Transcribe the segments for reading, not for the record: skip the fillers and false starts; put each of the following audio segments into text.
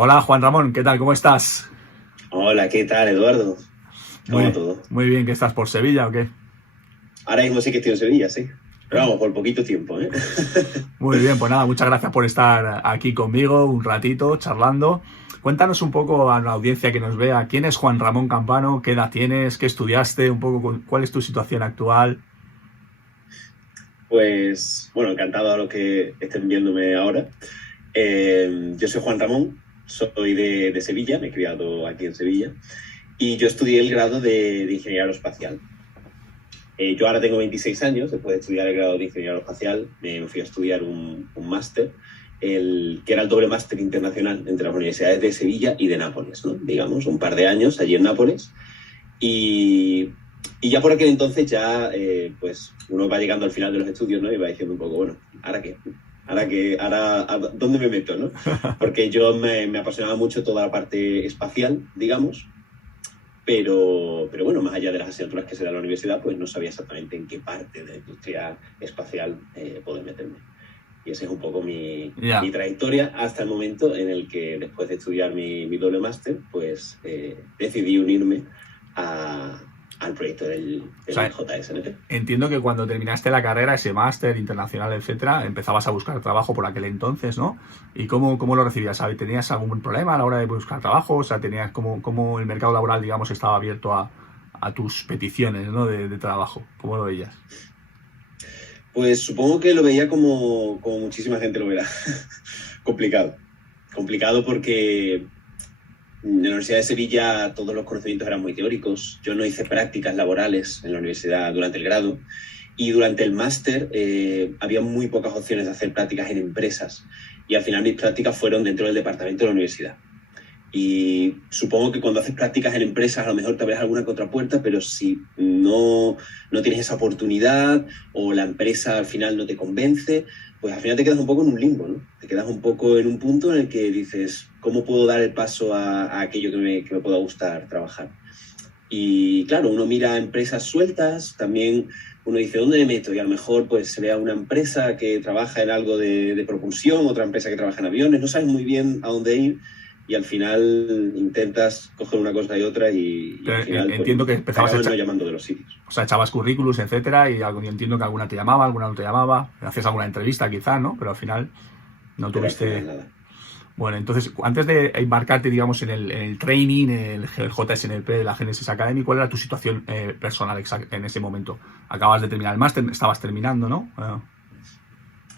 Hola Juan Ramón, ¿qué tal? ¿Cómo estás? Hola, ¿qué tal, Eduardo? ¿Cómo va Muy, todo? muy bien, ¿que estás por Sevilla o qué? Ahora mismo sí que estoy en Sevilla, sí. Pero vamos, por poquito tiempo, ¿eh? Muy bien, pues nada, muchas gracias por estar aquí conmigo un ratito charlando. Cuéntanos un poco a la audiencia que nos vea, ¿quién es Juan Ramón Campano? ¿Qué edad tienes? ¿Qué estudiaste? Un poco cuál es tu situación actual. Pues, bueno, encantado a los que estén viéndome ahora. Yo soy Juan Ramón, soy de Sevilla, me he criado aquí en Sevilla, y yo estudié el grado de Ingeniería Aeroespacial. Yo ahora tengo 26 años, después de estudiar el grado de Ingeniería Aeroespacial, me fui a estudiar un máster, que era el doble máster internacional entre las universidades de Sevilla y de Nápoles, ¿no? Digamos, un par de años allí en Nápoles. Y, y ya por aquel entonces ya, pues, uno va llegando al final de los estudios, ¿no? Y va diciendo un poco, bueno, ¿ahora qué? ¿Dónde me meto, no? Porque yo me apasionaba mucho toda la parte espacial, digamos, pero bueno, más allá de las asignaturas que se dan en la universidad, pues no sabía exactamente en qué parte de la industria espacial poder meterme. Y esa es un poco mi Ya. trayectoria hasta el momento en el que, después de estudiar mi doble máster, pues decidí unirme a, al proyecto O del sea, JSNP. entiendo que cuando terminaste la carrera, ese máster internacional, etcétera, empezabas a buscar trabajo por aquel entonces, ¿no? ¿Y cómo lo recibías? ¿Sabes? ¿Tenías algún problema a la hora de buscar trabajo? O sea, ¿tenías cómo el mercado laboral, digamos, estaba abierto a tus peticiones, ¿no? de trabajo? ¿Cómo lo veías? Pues supongo que lo veía como muchísima gente lo verá. Complicado. Complicado porque en la Universidad de Sevilla todos los conocimientos eran muy teóricos. Yo no hice prácticas laborales en la universidad durante el grado, y durante el máster había muy pocas opciones de hacer prácticas en empresas, y al final mis prácticas fueron dentro del departamento de la universidad. Y supongo que cuando haces prácticas en empresas a lo mejor te abres alguna que otra puerta, pero si no tienes esa oportunidad, o la empresa al final no te convence, pues al final te quedas un poco en un limbo, ¿no? Te quedas un poco en un punto en el que dices, ¿cómo puedo dar el paso a aquello que me pueda gustar trabajar? Y claro, uno mira empresas sueltas, también uno dice, ¿dónde me meto? Y a lo mejor pues se vea una empresa que trabaja en algo de propulsión, otra empresa que trabaja en aviones, no sabes muy bien a dónde ir, y al final intentas coger una cosa y otra, y al Pero final pues entiendo que te empezabas a acaban no echar, llamando de los sitios. o sea, echabas currículums, etcétera, y yo entiendo que alguna te llamaba, alguna no te llamaba, hacías alguna entrevista quizá, ¿no? Pero al final no Pero al tuviste. final nada. Bueno, entonces, antes de embarcarte, digamos, en el training, el JSNP, la Genesis Academy, ¿cuál era tu situación personal en ese momento? Acabas de terminar el máster, estabas terminando, ¿no?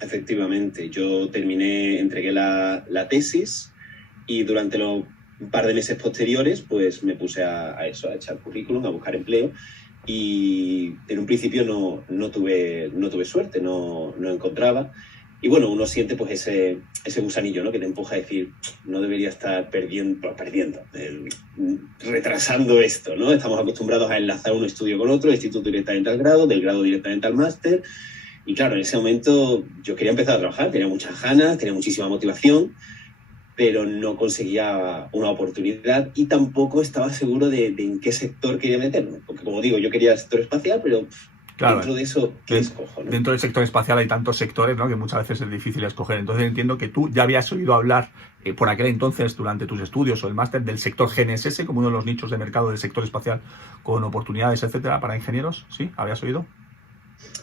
Efectivamente, yo entregué la tesis, y durante los un par de meses posteriores pues me puse a eso, a echar currículum, a buscar empleo, y en un principio no tuve suerte, no encontraba. Y bueno, uno siente pues ese gusanillo, ¿no? Que te empuja a decir, no debería estar retrasando esto, ¿no? Estamos acostumbrados a enlazar un estudio con otro, el instituto directamente al grado, del grado directamente al máster. Y claro, en ese momento yo quería empezar a trabajar, tenía muchas ganas, tenía muchísima motivación, pero no conseguía una oportunidad, y tampoco estaba seguro de en qué sector quería meterme. Porque, como digo, yo quería el sector espacial, pero Claro, dentro de eso, ¿qué escojo, no? dentro del sector espacial hay tantos sectores, ¿no? Que muchas veces es difícil escoger. Entonces entiendo que tú ya habías oído hablar por aquel entonces, durante tus estudios o el máster, del sector GNSS como uno de los nichos de mercado del sector espacial con oportunidades, etcétera, para ingenieros. ¿Sí? ¿Habías oído?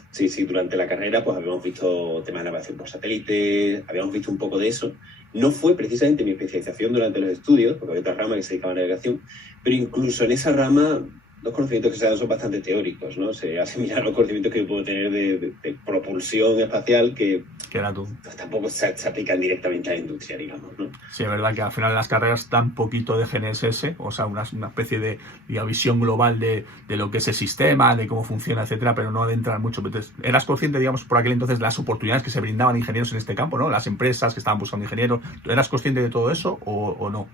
Sí, sí, durante la carrera pues habíamos visto temas de navegación por satélite, habíamos visto un poco de eso. No fue precisamente mi especialización durante los estudios, porque había otra rama que se dedicaba a navegación, pero incluso en esa rama los conocimientos que se dan son bastante teóricos, ¿no? Se hace mirar los conocimientos que yo puedo tener de propulsión espacial, que Que era tú. tampoco se aplican directamente a la industria, digamos, ¿no? Sí, es verdad que al final las carreras dan poquito de GNSS, o sea, una especie de visión global de lo que es el sistema, de cómo funciona, etcétera, pero no adentran mucho. Entonces, eras consciente, digamos, por aquel entonces, de las oportunidades que se brindaban a ingenieros en este campo, ¿no? Las empresas que estaban buscando ingenieros. ¿Eras consciente de todo eso o no?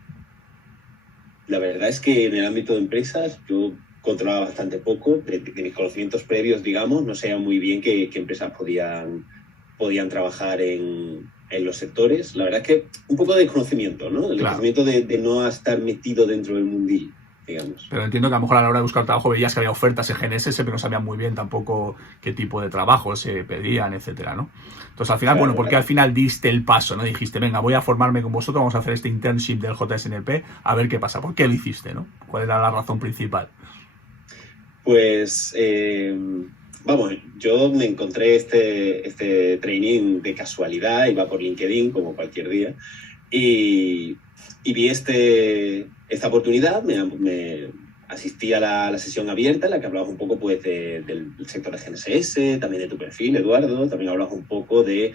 La verdad es que en el ámbito de empresas yo controlaba bastante poco de mis conocimientos previos, digamos, no sabía muy bien qué empresas podían trabajar en los sectores. La verdad es que un poco de desconocimiento, ¿no? El Claro. desconocimiento de no estar metido dentro del mundillo. digamos. Pero entiendo que a lo mejor a la hora de buscar trabajo veías que había ofertas en GNSS, pero no sabían muy bien tampoco qué tipo de trabajo se pedían, etcétera, ¿no? Entonces, al final, Claro, bueno, ¿por qué al final diste el paso, no? Dijiste, venga, voy a formarme con vosotros, vamos a hacer este internship del JSNP, a ver qué pasa. ¿Por qué lo hiciste, no? ¿Cuál era la razón principal? Pues, vamos, yo me encontré este training de casualidad, iba por LinkedIn como cualquier día, y vi esta oportunidad, me asistí a la sesión abierta en la que hablabas un poco pues, del sector de GNSS, también de tu perfil, Eduardo, también hablabas un poco de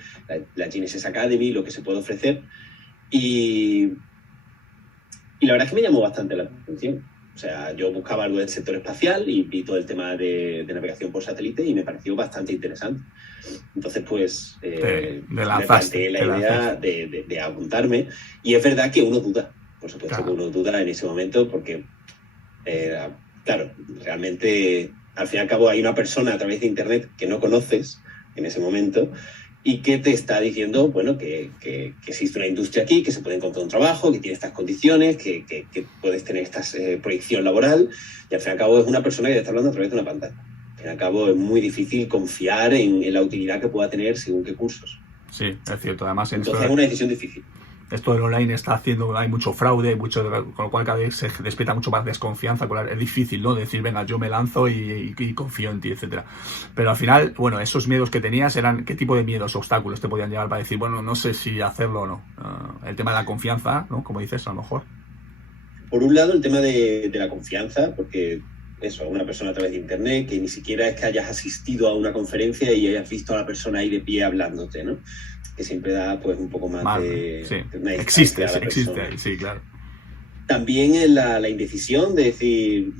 la GNSS Academy, lo que se puede ofrecer, y la verdad es que me llamó bastante la atención. O sea, yo buscaba algo del sector espacial y vi todo el tema de navegación por satélite y me pareció bastante interesante. Entonces, pues, me planteé la idea de apuntarme. Y es verdad que uno duda, por supuesto claro. Que uno duda en ese momento porque, claro, realmente, al fin y al cabo, hay una persona a través de Internet que no conoces en ese momento y que te está diciendo, bueno, que existe una industria aquí, que se puede encontrar un trabajo, que tiene estas condiciones, que puedes tener esta proyección laboral, y al fin y al cabo es una persona que te está hablando a través de una pantalla. Al fin y al cabo es muy difícil confiar en la utilidad que pueda tener según qué cursos. Sí, es cierto. Además, entonces es una decisión difícil. Esto del online está haciendo, hay mucho fraude, con lo cual cada vez se despierta mucho más desconfianza. Es difícil, ¿no? Decir, venga, yo me lanzo y confío en ti, etcétera. Pero al final, bueno, esos miedos que tenías eran, ¿qué tipo de miedos, obstáculos te podían llevar para decir, bueno, no sé si hacerlo o no? El tema de la confianza, ¿no? Como dices, a lo mejor. Por un lado, el tema de la confianza, porque eso, una persona a través de internet, que ni siquiera es que hayas asistido a una conferencia y hayas visto a la persona ahí de pie hablándote, ¿no? Que siempre da pues un poco más de... Sí. De existe, sí, claro. También la indecisión de decir,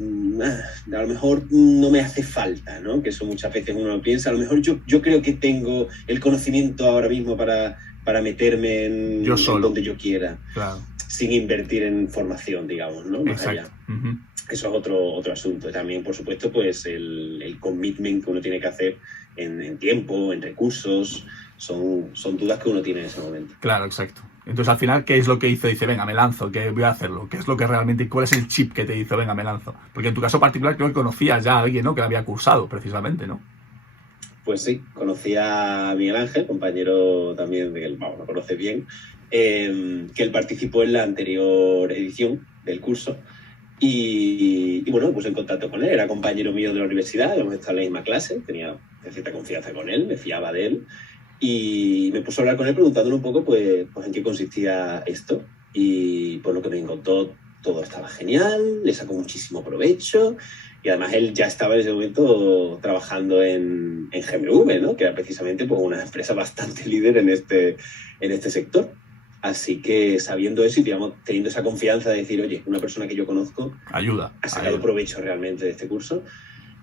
a lo mejor no me hace falta, ¿no? Que eso muchas veces uno lo piensa, a lo mejor yo creo que tengo el conocimiento ahora mismo para meterme en donde yo quiera, claro. Sin invertir en formación, digamos, ¿no? Más Exacto. allá. Eso es otro asunto. También, por supuesto, pues el commitment que uno tiene que hacer en tiempo, en recursos, son dudas que uno tiene en ese momento. Claro, exacto. Entonces, al final, ¿qué es lo que hizo? Dice, venga, me lanzo, que voy a hacerlo. ¿Qué es lo que realmente, cuál es el chip que te hizo, venga, me lanzo? Porque en tu caso particular creo que conocías ya a alguien, ¿no? Que lo había cursado, precisamente, ¿no? Pues sí, conocí a Miguel Ángel, compañero también de él, vamos, lo conoce bien, que él participó en la anterior edición del curso. Y bueno, me puse en contacto con él, era compañero mío de la universidad, hemos estado en la misma clase, tenía cierta confianza con él, me fiaba de él. Y me puse a hablar con él preguntándole un poco pues en qué consistía esto. Y por lo que me contó, todo estaba genial, le sacó muchísimo provecho. Y además él ya estaba en ese momento trabajando en GMV, ¿no? Que era precisamente pues, una empresa bastante líder en este sector. Así que sabiendo eso y digamos, teniendo esa confianza de decir, oye, una persona que yo conozco ha sacado provecho realmente de este curso,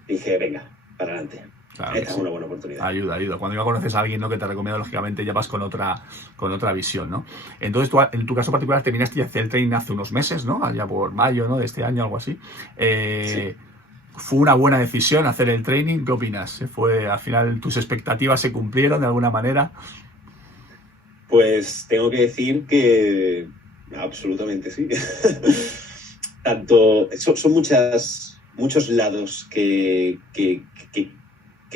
dije, venga, para adelante. Claro, esta es una buena oportunidad. Ayuda. Cuando ya conoces a alguien, ¿no? Que te recomienda, lógicamente, ya vas con otra visión, ¿no? Entonces, tú, en tu caso particular, terminaste de hacer el training hace unos meses, ¿no? Allá por mayo, ¿no? De este año, algo así. Sí. ¿Fue una buena decisión hacer el training? ¿Qué opinas? ¿Al final tus expectativas se cumplieron de alguna manera? Pues tengo que decir que absolutamente sí. Tanto, son muchos lados que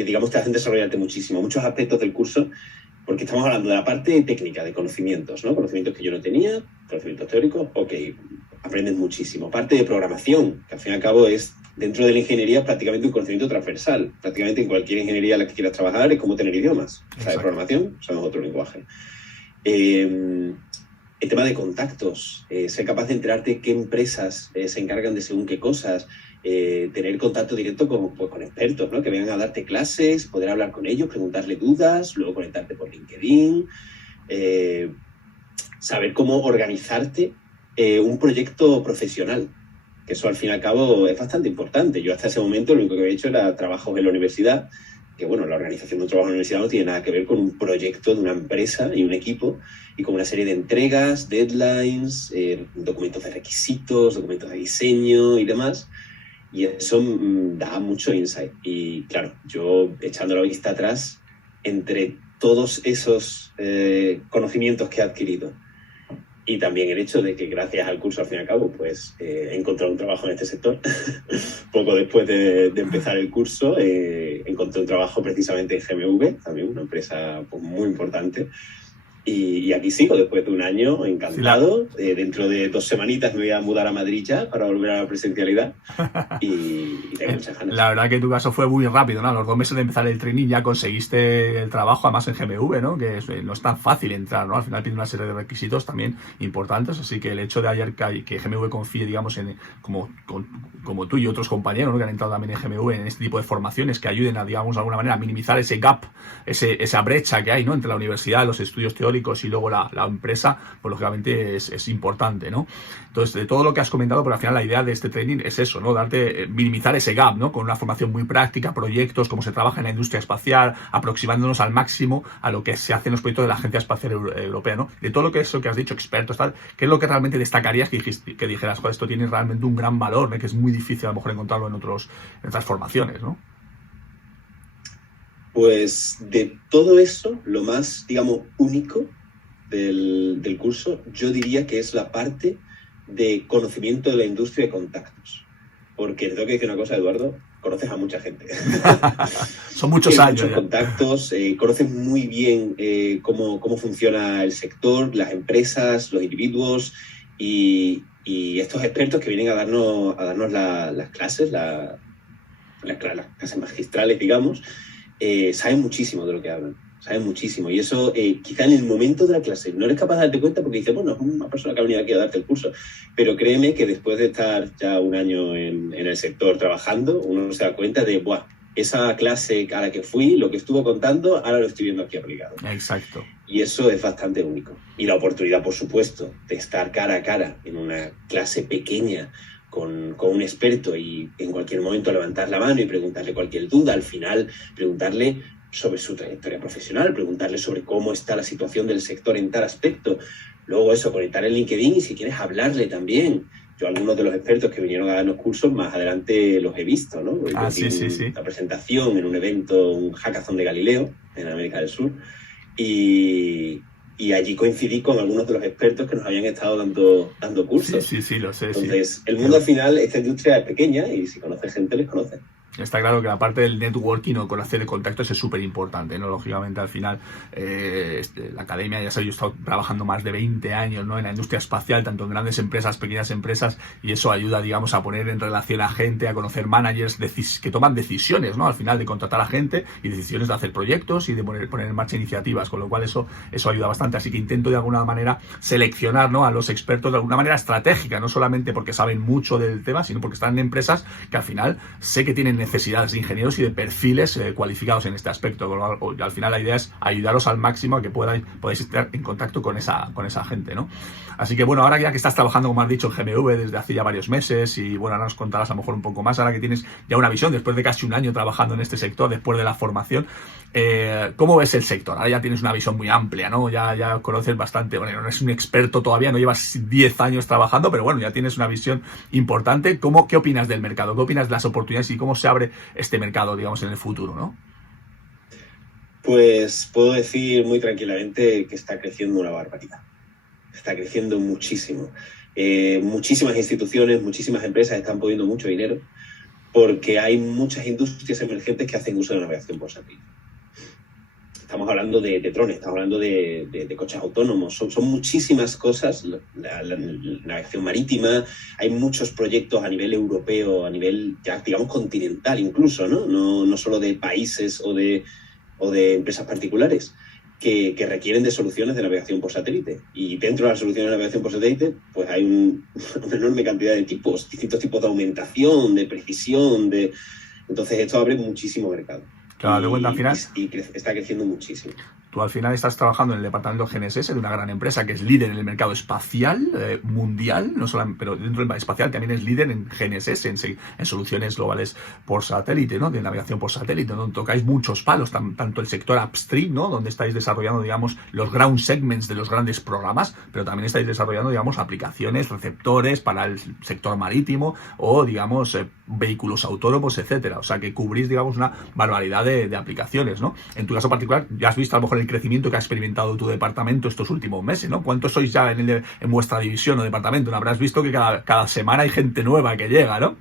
digamos te hacen desarrollarte muchísimo, muchos aspectos del curso, porque estamos hablando de la parte técnica, de conocimientos, ¿no? Conocimientos que yo no tenía, conocimientos teóricos, ok, aprendes muchísimo. Parte de programación, que al fin y al cabo es, dentro de la ingeniería, prácticamente un conocimiento transversal. Prácticamente en cualquier ingeniería en la que quieras trabajar es como tener idiomas. ¿Sabes programación? Sabes otro lenguaje. El tema de contactos, ser capaz de enterarte qué empresas se encargan de según qué cosas, tener contacto directo con expertos, ¿no? Que vengan a darte clases, poder hablar con ellos, preguntarle dudas, luego conectarte por LinkedIn, saber cómo organizarte un proyecto profesional, que eso al fin y al cabo es bastante importante. Yo hasta ese momento lo único que había hecho era trabajos en la universidad, que bueno, la organización de un trabajo en la universidad no tiene nada que ver con un proyecto de una empresa y un equipo, y con una serie de entregas, deadlines, documentos de requisitos, documentos de diseño y demás. Y eso da mucho insight. Y claro, yo echando la vista atrás, entre todos esos conocimientos que he adquirido Y también el hecho de que gracias al curso, al fin y al cabo, pues he encontrado un trabajo en este sector. Poco después de empezar el curso, encontré un trabajo precisamente en GMV, también una empresa pues, muy importante. Y aquí sigo, después de un año, encantado. Dentro de 2 semanitas me voy a mudar a Madrid ya para volver a la presencialidad y tengo muchas ganas. La verdad que tu caso fue muy rápido, ¿no? A los 2 meses de empezar el training ya conseguiste el trabajo, además en GMV, ¿no? Que no es tan fácil entrar, ¿no? Al final pide una serie de requisitos también importantes, así que el hecho de ayer que GMV confíe, digamos, como tú y otros compañeros, ¿no? Que han entrado también en GMV en este tipo de formaciones que ayuden a, digamos, de alguna manera a minimizar ese gap, esa brecha que hay, ¿no? Entre la universidad, los estudios teóricos y luego la empresa, pues lógicamente es importante, ¿no? Entonces, de todo lo que has comentado, pero al final la idea de este training es eso, ¿no? Minimizar ese gap, ¿no? Con una formación muy práctica, proyectos, cómo se trabaja en la industria espacial, aproximándonos al máximo a lo que se hace en los proyectos de la Agencia Espacial Europea, ¿no? De todo lo que eso que has dicho, expertos, tal, ¿qué es lo que realmente destacarías que dijeras, joder, esto tiene realmente un gran valor, ¿no? Que es muy difícil a lo mejor encontrarlo en otras formaciones, ¿no? Pues de todo eso, lo más, digamos, único del curso, yo diría que es la parte de conocimiento de la industria de contactos. Porque te tengo que decir una cosa, Eduardo, conoces a mucha gente. Son muchos años. Muchos contactos, conoces muy bien cómo funciona el sector, las empresas, los individuos y estos expertos que vienen a darnos las clases, las clases magistrales, digamos, saben muchísimo de lo que hablan. Saben muchísimo. Y eso, quizá en el momento de la clase, no eres capaz de darte cuenta porque dices, bueno, es una persona que ha venido aquí a darte el curso. Pero créeme que después de estar ya un año en el sector trabajando, uno se da cuenta de, ¡buah! Esa clase a la que fui, lo que estuvo contando, ahora lo estoy viendo aquí aplicado. Exacto. Y eso es bastante único. Y la oportunidad, por supuesto, de estar cara a cara en una clase pequeña con un experto y en cualquier momento levantar la mano y preguntarle cualquier duda, al final preguntarle sobre su trayectoria profesional, preguntarle sobre cómo está la situación del sector en tal aspecto. Luego eso, conectar en LinkedIn y si quieres hablarle también. Yo algunos de los expertos que vinieron a darnos cursos más adelante los he visto, ¿no? Sí. La presentación en un evento, un hackathon de Galileo en América del Sur y allí coincidí con algunos de los expertos que nos habían estado dando cursos. Sí, lo sé. Entonces, el mundo al final, esta industria es pequeña y si conoces gente, les conoces. Está claro que la parte del networking o conocer de contactos es súper importante, ¿no? Lógicamente, al final, la academia, ya sabes, yo he estado trabajando más de 20 años, ¿no? En la industria espacial, tanto en grandes empresas, pequeñas empresas, y eso ayuda, digamos, a poner en relación a gente, a conocer managers que toman decisiones, ¿no? Al final, de contratar a gente y decisiones de hacer proyectos y de poner en marcha iniciativas, con lo cual eso ayuda bastante. Así que intento, de alguna manera, seleccionar, ¿no? A los expertos de alguna manera estratégica, no solamente porque saben mucho del tema, sino porque están en empresas que al final sé que tienen necesidades de ingenieros y de perfiles cualificados en este aspecto. Al final la idea es ayudaros al máximo a que podáis estar en contacto con esa gente, ¿no? Así que bueno, ahora ya que estás trabajando, como has dicho, en GMV desde hace ya varios meses y bueno, ahora nos contarás a lo mejor un poco más, ahora que tienes ya una visión después de casi un año trabajando en este sector, después de la formación, ¿cómo ves el sector? Ahora ya tienes una visión muy amplia, ¿no? Ya conoces bastante, bueno, no eres un experto todavía, no llevas 10 años trabajando, pero bueno, ya tienes una visión importante. ¿Qué opinas del mercado? ¿Qué opinas de las oportunidades y cómo se abre este mercado, digamos, en el futuro, ¿no? Pues puedo decir muy tranquilamente que está creciendo una barbaridad. Está creciendo muchísimo. Muchísimas instituciones, muchísimas empresas están poniendo mucho dinero porque hay muchas industrias emergentes que hacen uso de navegación por satélite. Estamos hablando de drones, estamos hablando de coches autónomos, son muchísimas cosas, la navegación marítima, hay muchos proyectos a nivel europeo, a nivel, ya digamos, continental incluso, no solo de países o de empresas particulares, que requieren de soluciones de navegación por satélite. Y dentro de las soluciones de navegación por satélite, pues hay una enorme cantidad de tipos, distintos tipos de aumentación, de precisión, entonces esto abre muchísimo mercado. Claro, de vuelta al final. Y está creciendo muchísimo. Tú al final estás trabajando en el departamento GNSS de una gran empresa que es líder en el mercado espacial mundial, no solamente, pero dentro del espacial también es líder en GNSS, en soluciones globales por satélite, ¿no? De navegación por satélite, donde tocáis muchos palos, tanto el sector upstream, ¿no? Donde estáis desarrollando, digamos, los ground segments de los grandes programas, pero también estáis desarrollando, digamos, aplicaciones, receptores para el sector marítimo o, digamos, vehículos autónomos, etcétera. O sea, que cubrís, digamos, una barbaridad de aplicaciones, ¿no? En tu caso particular, ya has visto a lo mejor el crecimiento que ha experimentado tu departamento estos últimos meses, ¿no? ¿Cuántos sois ya en vuestra división o departamento? ¿No? Habrás visto que cada semana hay gente nueva que llega, ¿no?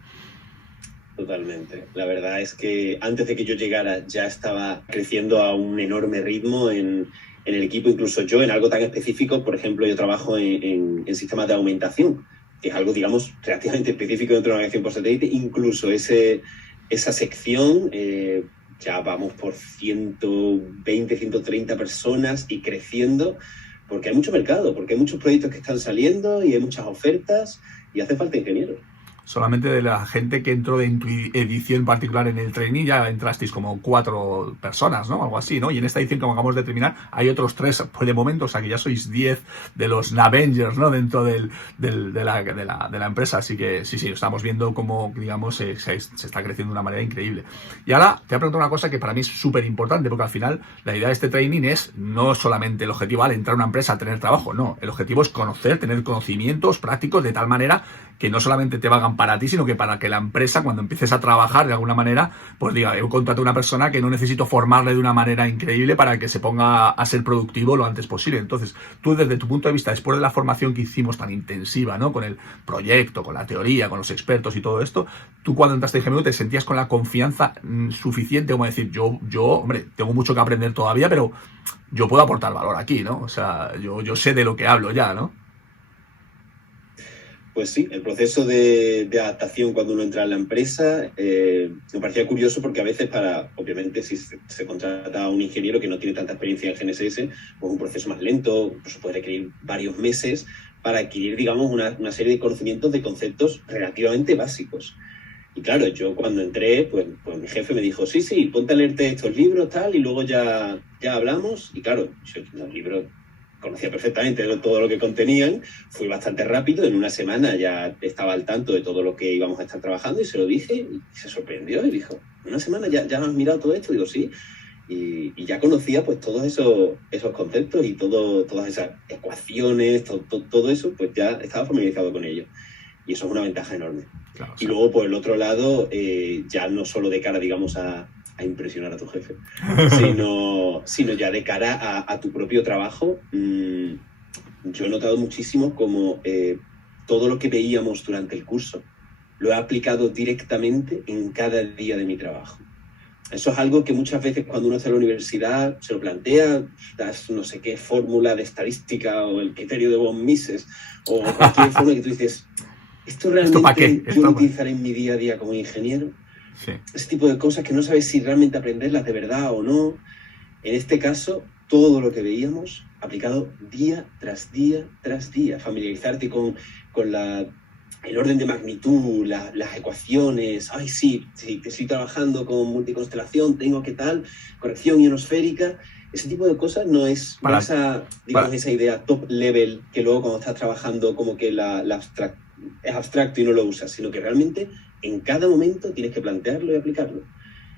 Totalmente. La verdad es que antes de que yo llegara ya estaba creciendo a un enorme ritmo en el equipo, incluso yo en algo tan específico. Por ejemplo, yo trabajo en sistemas de aumentación, que es algo, digamos, relativamente específico dentro de la navegación por satélite. Incluso esa sección ya vamos por 120, 130 personas y creciendo, porque hay mucho mercado, porque hay muchos proyectos que están saliendo y hay muchas ofertas y hace falta ingenieros. Solamente de la gente que entró en tu edición particular en el trainee ya entrasteis como 4 personas, ¿no? Algo así, ¿no? Y en esta edición que acabamos de terminar hay otros 3 pues de momento, o sea que ya sois 10 de los Navengers, ¿no? Dentro de la empresa. Así que sí, estamos viendo cómo, digamos, se está creciendo de una manera increíble. Y ahora te voy a preguntar una cosa que para mí es súper importante, porque al final la idea de este training es no solamente el objetivo al entrar a una empresa a tener trabajo, no. El objetivo es conocer, tener conocimientos prácticos de tal manera que no solamente te valgan para ti, sino que para que la empresa, cuando empieces a trabajar de alguna manera, pues diga, yo contrato a una persona que no necesito formarle de una manera increíble para que se ponga a ser productivo lo antes posible. Entonces, tú desde tu punto de vista, después de la formación que hicimos tan intensiva, ¿no? Con el proyecto, con la teoría, con los expertos y todo esto, tú cuando entraste en GMU te sentías con la confianza suficiente como decir, yo, hombre, tengo mucho que aprender todavía, pero yo puedo aportar valor aquí, ¿no? O sea, yo sé de lo que hablo ya, ¿no? Pues sí, el proceso de adaptación cuando uno entra en la empresa me parecía curioso, porque a veces obviamente si se contrata a un ingeniero que no tiene tanta experiencia en GNSS, pues un proceso más lento, pues puede requerir varios meses para adquirir, digamos, una serie de conocimientos de conceptos relativamente básicos. Y claro, yo cuando entré, pues mi jefe me dijo, sí, ponte a leerte estos libros, tal, y luego ya hablamos. Y claro, yo los libros conocía perfectamente todo lo que contenían, fui bastante rápido, en una semana ya estaba al tanto de todo lo que íbamos a estar trabajando y se lo dije y se sorprendió y dijo, ¿en una semana ya has mirado todo esto? Digo, sí, y ya conocía pues todos esos conceptos y todas esas ecuaciones, todo eso, pues ya estaba familiarizado con ello. Y eso es una ventaja enorme. Claro, y luego, por el otro lado, ya no solo de cara, digamos, a impresionar a tu jefe, sino ya de cara a tu propio trabajo. Yo he notado muchísimo como todo lo que veíamos durante el curso lo he aplicado directamente en cada día de mi trabajo. Eso es algo que muchas veces cuando uno está en la universidad se lo plantea, das no sé qué fórmula de estadística o el criterio de von Mises o cualquier fórmula que tú dices, ¿esto realmente yo lo utilizaré en mi día a día como ingeniero? Sí. Ese tipo de cosas que no sabes si realmente aprenderlas de verdad o no. En este caso, todo lo que veíamos aplicado día tras día tras día. Familiarizarte con el orden de magnitud, las ecuaciones. Ay, sí, que estoy trabajando con multiconstelación, tengo que tal, corrección ionosférica. Ese tipo de cosas no es esa idea top level que luego cuando estás trabajando como que es abstracto y no lo usas, sino que realmente en cada momento tienes que plantearlo y aplicarlo.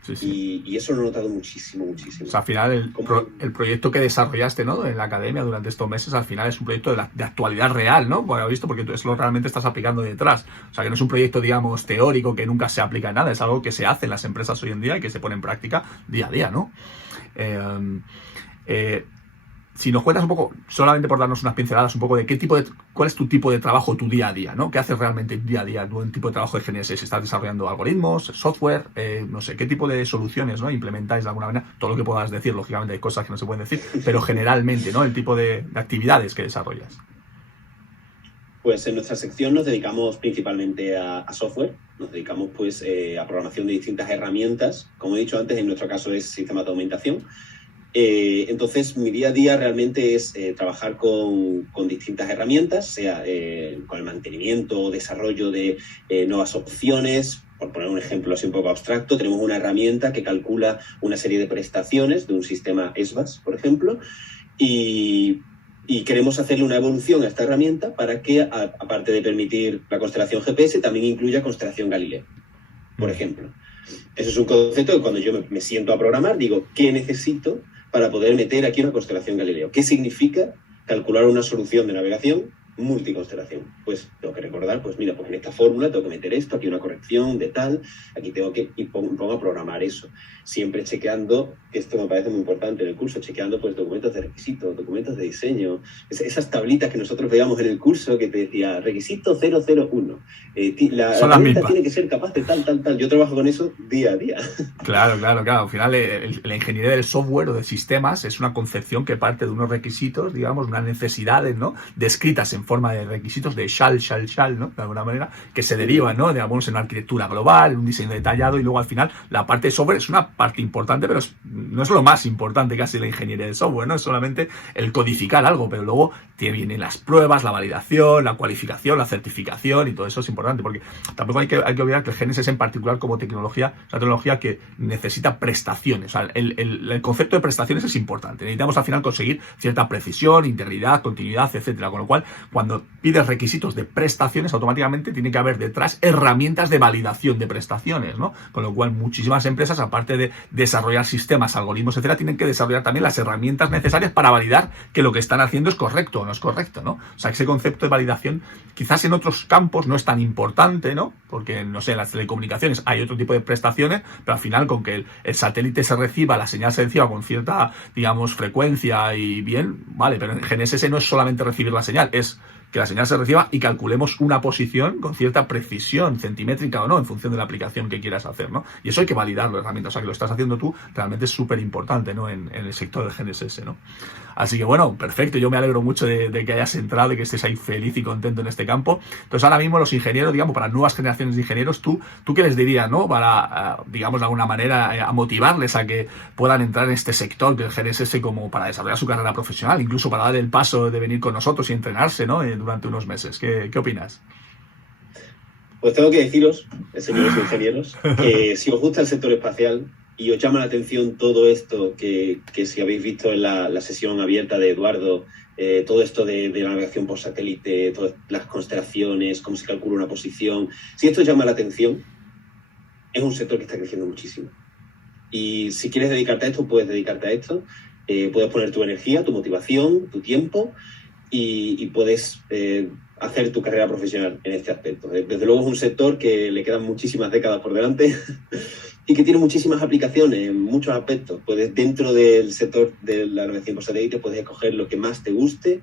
Sí. Y eso lo he notado muchísimo. O sea, al final el proyecto que desarrollaste, ¿no? En la academia durante estos meses, al final es un proyecto de actualidad real, ¿no? Bueno, visto, porque tú eso lo realmente estás aplicando detrás. O sea, que no es un proyecto, digamos, teórico que nunca se aplica en nada, es algo que se hace en las empresas hoy en día y que se pone en práctica día a día, ¿no? Si nos cuentas un poco, solamente por darnos unas pinceladas, un poco de cuál es tu tipo de trabajo, tu día a día, ¿no? ¿Qué haces realmente día a día? ¿Un tipo de trabajo de GNSS? ¿Estás desarrollando algoritmos, software? No sé, ¿qué tipo de soluciones, ¿no? implementáis de alguna manera? Todo lo que puedas decir, lógicamente hay cosas que no se pueden decir, pero generalmente, ¿no? El tipo de actividades que desarrollas. Pues en nuestra sección nos dedicamos principalmente a software, nos dedicamos pues a programación de distintas herramientas. Como he dicho antes, en nuestro caso es sistemas de aumentación. Entonces, mi día a día realmente es trabajar con distintas herramientas, sea con el mantenimiento o desarrollo de nuevas opciones. Por poner un ejemplo así un poco abstracto, tenemos una herramienta que calcula una serie de prestaciones de un sistema SBAS, por ejemplo, y queremos hacerle una evolución a esta herramienta para que, aparte de permitir la constelación GPS, también incluya constelación Galileo, por ejemplo. Eso es un concepto que cuando yo me siento a programar, digo, ¿qué necesito para poder meter aquí una constelación Galileo? ¿Qué significa calcular una solución de navegación multiconstelación. Pues tengo que recordar, pues mira, pues en esta fórmula tengo que meter esto, aquí una corrección de tal, aquí tengo que, y pongo a programar eso. Siempre chequeando, que esto me parece muy importante en el curso, chequeando pues documentos de requisitos, documentos de diseño, esas tablitas que nosotros veíamos en el curso que te decía requisito 001. La herramienta tiene que ser capaz de tal. Yo trabajo con eso día a día. Claro. Al final la ingeniería del software o de sistemas es una concepción que parte de unos requisitos, digamos, unas necesidades, ¿no? Descritas en forma de requisitos de shall, ¿no? De alguna manera, que se derivan, ¿no? Digamos, en una arquitectura global, en un diseño detallado, y luego al final la parte de software es una parte importante, pero no es lo más importante casi la ingeniería del software, ¿no? Es solamente el codificar algo, pero luego vienen las pruebas, la validación, la cualificación, la certificación, y todo eso es importante, porque tampoco hay que olvidar que el GNSS en particular como tecnología es una tecnología que necesita prestaciones. O sea, el concepto de prestaciones es importante. Necesitamos al final conseguir cierta precisión, integridad, continuidad, etcétera. Con lo cual, cuando pides requisitos de prestaciones, automáticamente tiene que haber detrás herramientas de validación de prestaciones, ¿no? Con lo cual, muchísimas empresas, aparte de desarrollar sistemas, algoritmos, etcétera, tienen que desarrollar también las herramientas necesarias para validar que lo que están haciendo es correcto o no es correcto, ¿no? O sea, ese concepto de validación quizás en otros campos no es tan importante, ¿no? Porque, no sé, en las telecomunicaciones hay otro tipo de prestaciones, pero al final con que el satélite se reciba, la señal se reciba con cierta, digamos, frecuencia y bien, vale, pero en GNSS no es solamente recibir la señal, es que la señal se reciba y calculemos una posición con cierta precisión centimétrica o no, en función de la aplicación que quieras hacer, ¿no? Y eso hay que validarlo, herramienta. O sea, que lo estás haciendo tú, realmente es súper importante, ¿no? En el sector del GNSS, ¿no? Así que, bueno, perfecto. Yo me alegro mucho de que hayas entrado y que estés ahí feliz y contento en este campo. Entonces, ahora mismo los ingenieros, digamos, para nuevas generaciones de ingenieros, ¿tú qué les dirías, ¿no? Para, digamos, de alguna manera, a motivarles a que puedan entrar en este sector del GNSS como para desarrollar su carrera profesional, incluso para dar el paso de venir con nosotros y entrenarse, ¿no? Durante unos meses. ¿Qué opinas? Pues tengo que deciros, señores ingenieros, que si os gusta el sector espacial y os llama la atención todo esto que si habéis visto en la sesión abierta de Eduardo, todo esto de la navegación por satélite, todas las constelaciones, cómo se calcula una posición, si esto os llama la atención, es un sector que está creciendo muchísimo. Y si quieres dedicarte a esto, puedes dedicarte a esto, puedes poner tu energía, tu motivación, tu tiempo y puedes hacer tu carrera profesional en este aspecto. Desde luego es un sector que le quedan muchísimas décadas por delante y que tiene muchísimas aplicaciones en muchos aspectos. Puedes, dentro del sector de la navegación por satélite, puedes escoger lo que más te guste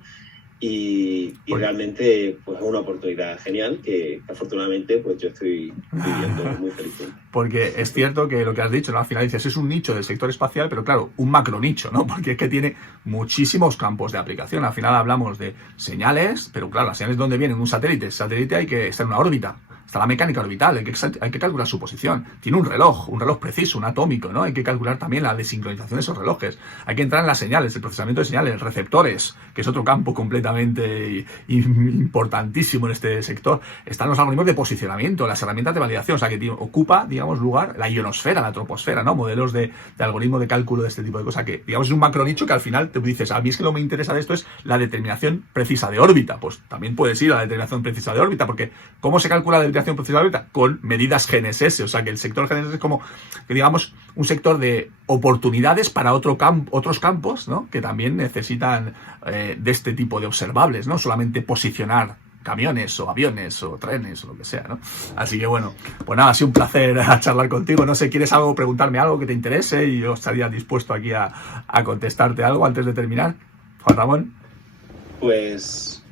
y realmente pues es una oportunidad genial que afortunadamente pues yo estoy viviendo muy feliz. Porque es cierto que lo que has dicho, ¿no? Al final dices, es un nicho del sector espacial, pero claro, un macro nicho, ¿no? Porque es que tiene muchísimos campos de aplicación. Al final hablamos de señales, pero claro, las señales ¿de dónde vienen? Un satélite. El satélite hay que estar en una órbita. Está la mecánica orbital, hay que calcular su posición. Tiene un reloj preciso, un atomíco, ¿no? Hay que calcular también la desincronización de esos relojes. Hay que entrar en las señales, el procesamiento de señales, receptores, que es otro campo completamente importantísimo en este sector. Están los algoritmos de posicionamiento, las herramientas de validación, o sea, que ocupa, digamos, lugar la ionosfera, la troposfera, ¿no? Modelos de algoritmo de cálculo de este tipo de cosas, que, digamos, es un macronicho que al final te dices, a mí es que lo que me interesa de esto es la determinación precisa de órbita. Pues también puedes ir a la determinación precisa de órbita, porque ¿cómo se calcula la determinación precisa de órbita? Con medidas GNSS, o sea, que el sector GNSS es como, que digamos, un sector de oportunidades para otros campos, ¿no? Que también necesitan de este tipo de observables, no solamente posicionar camiones o aviones o trenes o lo que sea, ¿no? Así que bueno, pues nada, ha sido un placer charlar contigo. No sé, ¿quieres preguntarme algo que te interese? Y yo estaría dispuesto aquí a contestarte algo antes de terminar. Juan Ramón. Pues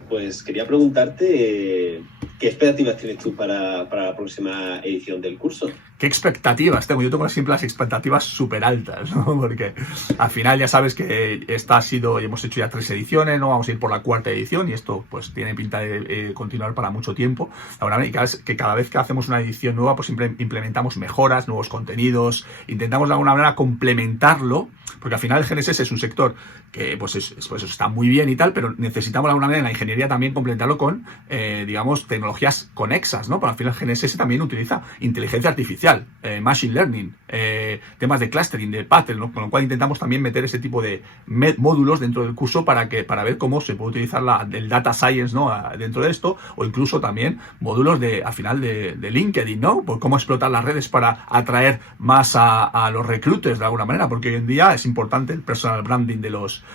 quería preguntarte qué expectativas tienes tú para la próxima edición del curso. ¿Qué expectativas tengo? Yo tengo siempre las expectativas súper altas, ¿no? Porque al final ya sabes que hemos hecho ya 3 ediciones, ¿no? Vamos a ir por la 4ª edición y esto pues tiene pinta de continuar para mucho tiempo. La verdad es que cada vez que hacemos una edición nueva pues siempre implementamos mejoras, nuevos contenidos, intentamos de alguna manera complementarlo, porque al final el GNSS es un sector que pues está muy bien y tal, pero necesitamos de alguna manera en la ingeniería también complementarlo con, digamos, tecnologías conexas, ¿no? Pero al final el GNSS también utiliza inteligencia artificial. artificial, machine learning, temas de clustering, de pattern, ¿no? Con lo cual intentamos también meter ese tipo de módulos dentro del curso para ver cómo se puede utilizar el data science, ¿no? Dentro de esto, o incluso también módulos al final de LinkedIn, ¿no? Por cómo explotar las redes para atraer más a los recruiters de alguna manera, porque hoy en día es importante el personal branding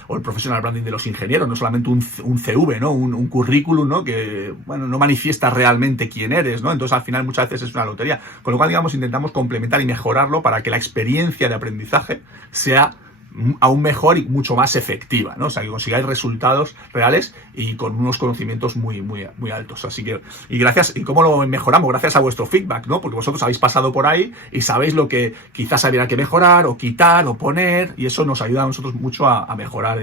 o el professional branding de los ingenieros, no solamente un CV, ¿no? Un currículum, ¿no? Que, bueno, no manifiesta realmente quién eres, ¿no? Entonces al final muchas veces es una lotería, con lo cual, digamos, intentamos complementar y mejorarlo para que la experiencia de aprendizaje sea aún mejor y mucho más efectiva, ¿no? O sea, que consigáis resultados reales y con unos conocimientos muy, muy, muy altos. Así que, y gracias, ¿y cómo lo mejoramos? Gracias a vuestro feedback, ¿no? Porque vosotros habéis pasado por ahí y sabéis lo que quizás habría que mejorar o quitar o poner, y eso nos ayuda a nosotros mucho a mejorar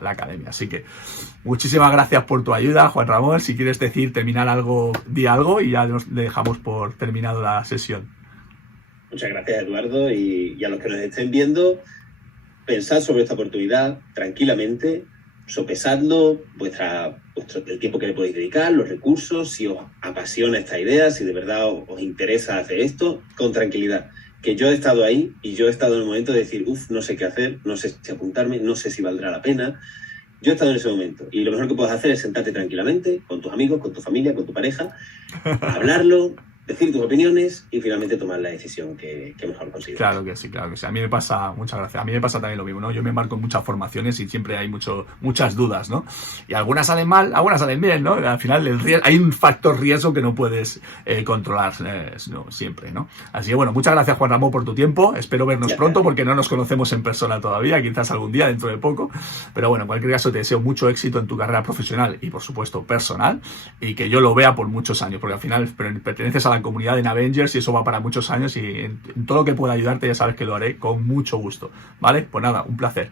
la academia. Así que muchísimas gracias por tu ayuda, Juan Ramón. Si quieres terminar algo, di algo y ya nos dejamos por terminado la sesión. Muchas gracias, Eduardo, y a los que nos estén viendo, pensad sobre esta oportunidad tranquilamente, sopesadlo, el tiempo que le podéis dedicar, los recursos, si os apasiona esta idea, si de verdad os interesa hacer esto, con tranquilidad. Que yo he estado ahí y yo he estado en el momento de decir, no sé qué hacer, no sé si apuntarme, no sé si valdrá la pena. Yo he estado en ese momento y lo mejor que puedes hacer es sentarte tranquilamente con tus amigos, con tu familia, con tu pareja, hablarlo, decir tus opiniones y finalmente tomar la decisión que mejor consideres. Claro que sí, claro que sí. A mí me pasa, muchas gracias, a mí me pasa también lo mismo, ¿no? Yo me embarco en muchas formaciones y siempre hay muchas dudas, ¿no? Y algunas salen mal, algunas salen bien, ¿no? Al final hay un factor riesgo que no puedes controlar no, siempre, ¿no? Así que bueno, muchas gracias, Juan Ramón, por tu tiempo. Espero vernos pronto porque no nos conocemos en persona todavía, quizás algún día, dentro de poco. Pero bueno, en cualquier caso te deseo mucho éxito en tu carrera profesional y por supuesto personal, y que yo lo vea por muchos años, porque al final perteneces a la comunidad de Avengers y eso va para muchos años, y en todo lo que pueda ayudarte ya sabes que lo haré con mucho gusto, ¿vale? Pues nada, un placer.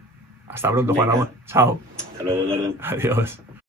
Hasta pronto, Juan Ramón. Chao. Hasta luego, Eduardo. Adiós.